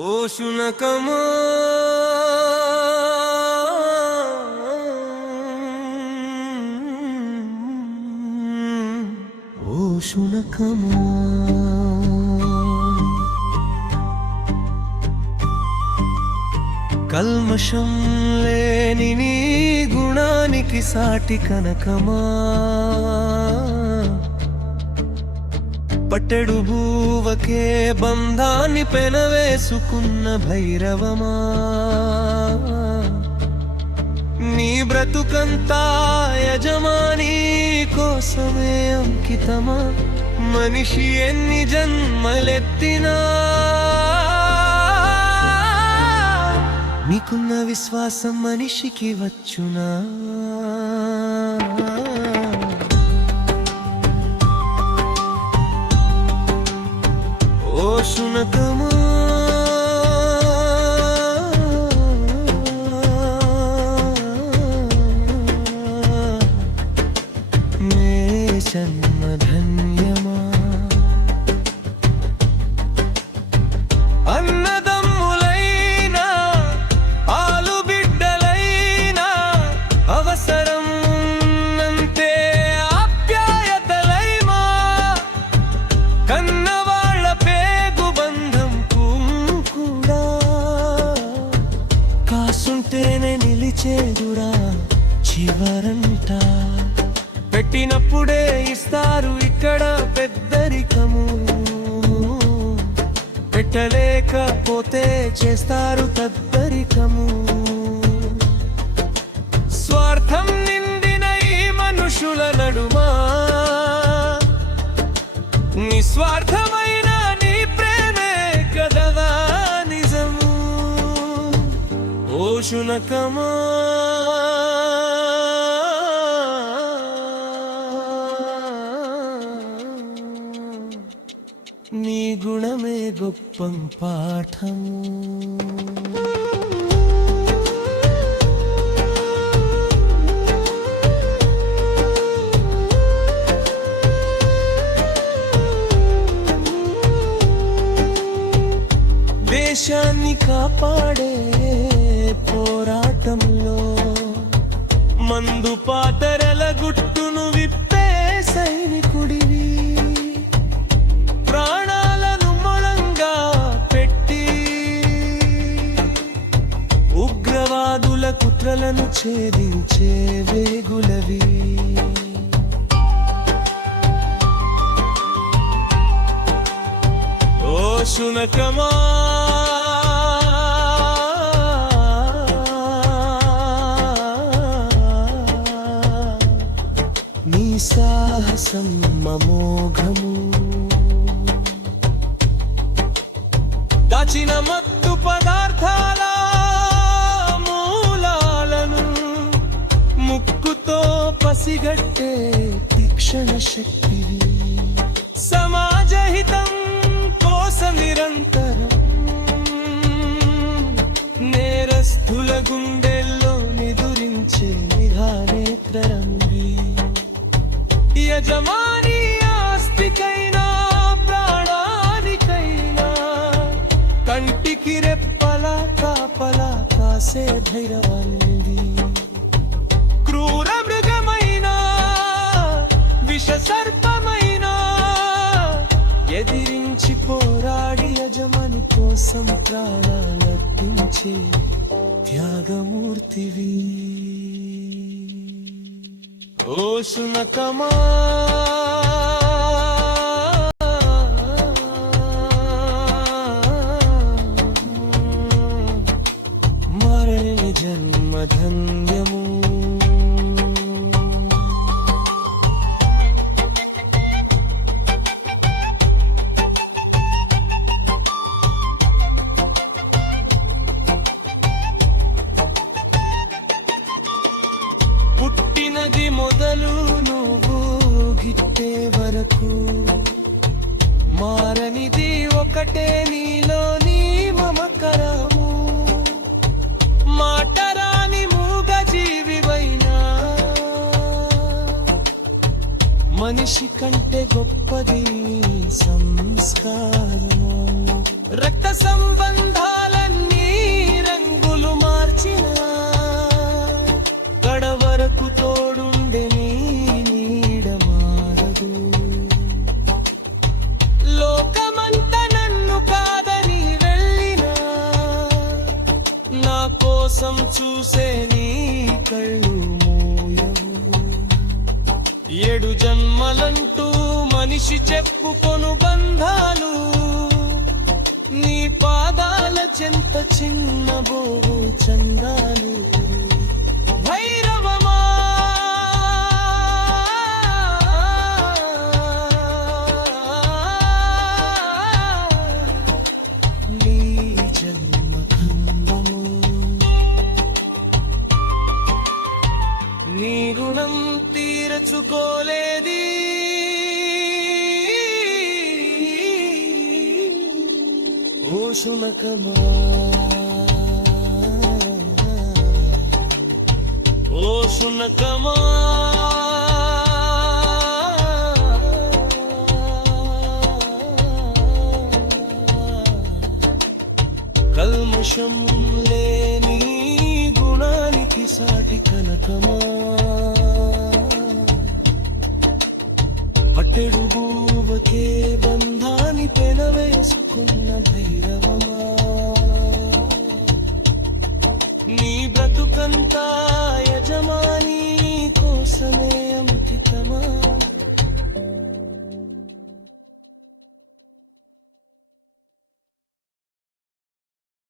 ఓ శునకమా. ఓ శునకమా. కల్మషం లేని నీ గుణానికి సాటి కనకమా. పట్టెడు భూవకే బంధాన్ని పెనవేసుకున్న భైరవమా? నీ బ్రతుకంతా యజమాని కోసమే అంకితమా? మనిషి ఎన్ని జన్మలెత్తినా? నీకున్న విశ్వాసం మనిషికి వచ్చునా? ఓ చేదురా చివరంట. పెట్టినప్పుడే ఇస్తారు ఇక్కడ పెద్దరికము పెట్టలేకపోతే చేస్తారు తద్దరికము స్వార్థం శునకమా నీ గుణమే గొప్పం పాఠము. దేశాన్ని కాపాడే ఉగ్రవాదుల ఛేదించే వేగులవి. ఓ శునకమా నీ సాహసం మమోఘము దాచిన మత్తు పదా పసిగట్టే తీక్షణ శక్తివి. సమాజహితం కోస నిరంతరం. నేరస్థుల గుండెల్లో నిదురించే నిఘానేత్రరంగి. యజమాని ఆస్తికైనా ప్రాణానికైనా కంటికి రెప్పల కాపలా కాసే ధైర్యవానిది క్రూర విష సర్పమైనా ఎదిరించి పోరాడి యజమాని కోసం ప్రాణాలర్పించే త్యాగమూర్తివి. ఓ సునకమా పుట్టే వరకు మారనిది ఒకటే నీలో నీ మమకరము మాటరాని మూగ జీవివైనా. మనిషి కంటే గొప్పది సంస్కారము. రక్త నా కోసం చూసే నీ కళ్ళు మోయవు. ఏడు జన్మలంటూ మనిషి చెప్పుకొను బంధాలు. నీ పాదాల చెంత చిన్న బోగు చందాలు. శునకమా ఓ శునకమా కల్మషం లేని గుణానికి సాటి కనకమా? బ్రతుకంతా యజమాని కోసమే అంకితమా?